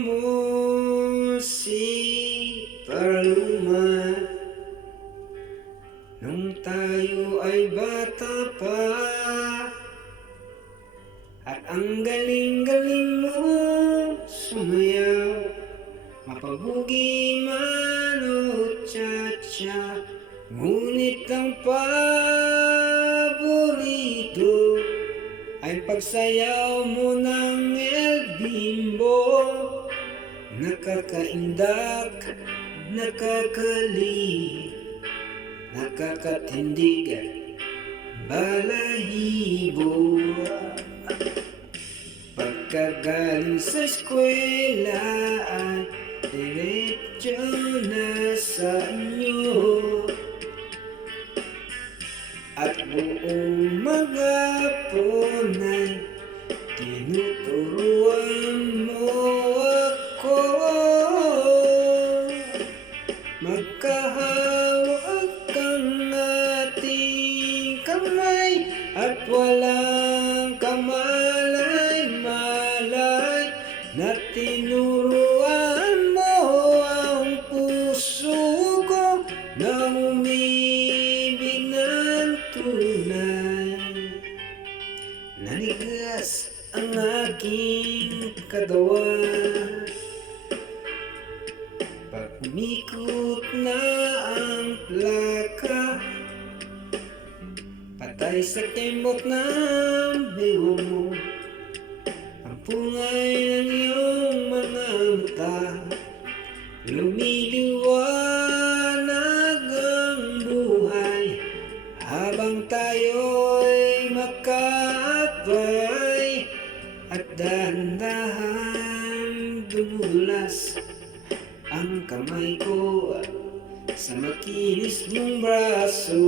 mo si Paloma nung tayo ay bata pa, at ang galing-galing mo sumayaw, mapabugi man o cha-cha. Ngunit ang paborito ay pagsayaw mo ng El Bimbo. Nakakaindak, nakakali, nakakatindig, balahibo. Pagkagaling sa eskwela ay diretso na sa inyo, at buong maghapon ay tinuturuan mo ako. Magkahawak ang ating kamay at walang kamalay-malay, na tinuruan mo ang puso ko na umibig ng tunay. Nanigas ang aking katawan pag umikot na ang plaka, patay sa kembot ng biro mo ang pungay ng iyong mga mata. Lumiliwanag ang buhay habang tayo'y makaabay, at dahan-dahan dumulas ang kamay ko sa makinis mong braso.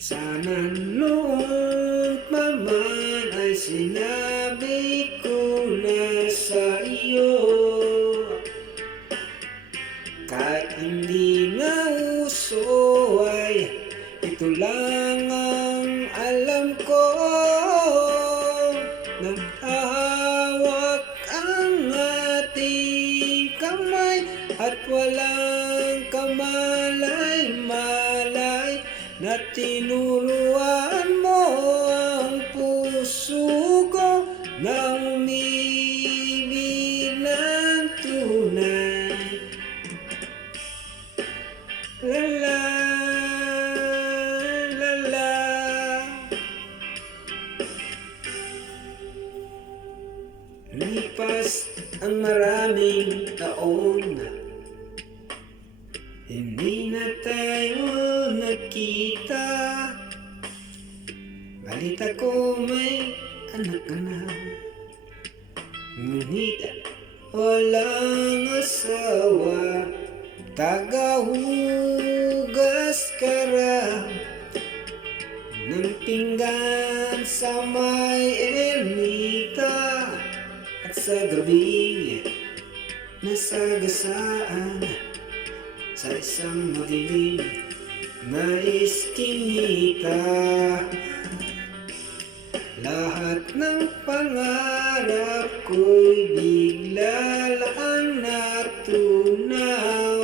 Sana noon pa man ay sinabi ko na sa iyo, kahit hindi na uso ay ito lang ang alam ko. Naghahawak ang ating kamay at walang kamalay-malay, na tinuruan mo ang puso ko na umibig ng tunay. La la la la. Lipas ang maraming taon, hindi na tayo nagkita. Balita ko may anak ka na, ngunit walang asawa. Tagahugas ka raw ng pinggan sa may ermita, at sa gabi nasagasaan sa isang madilim na iskinita. Lahat ng pangarap ko'y bigla lang natunaw.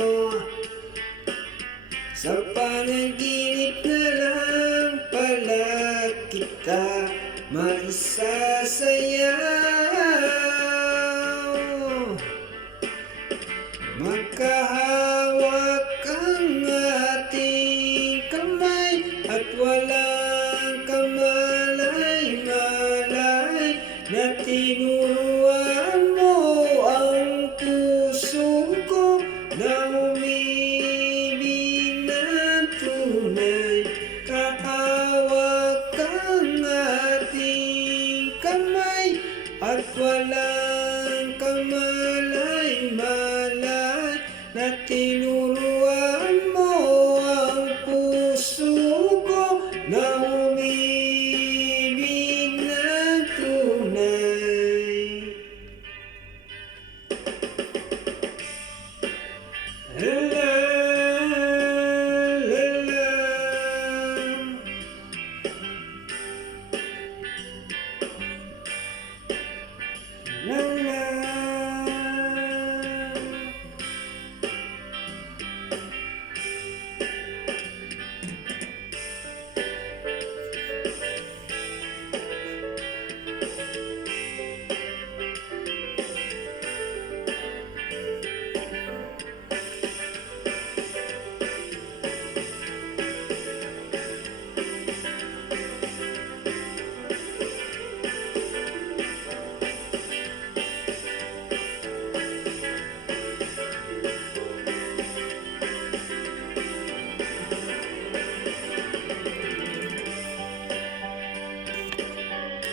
Sa panaginip na lang pala kita maisasayaw. Magkahawak ang ating kamay at wala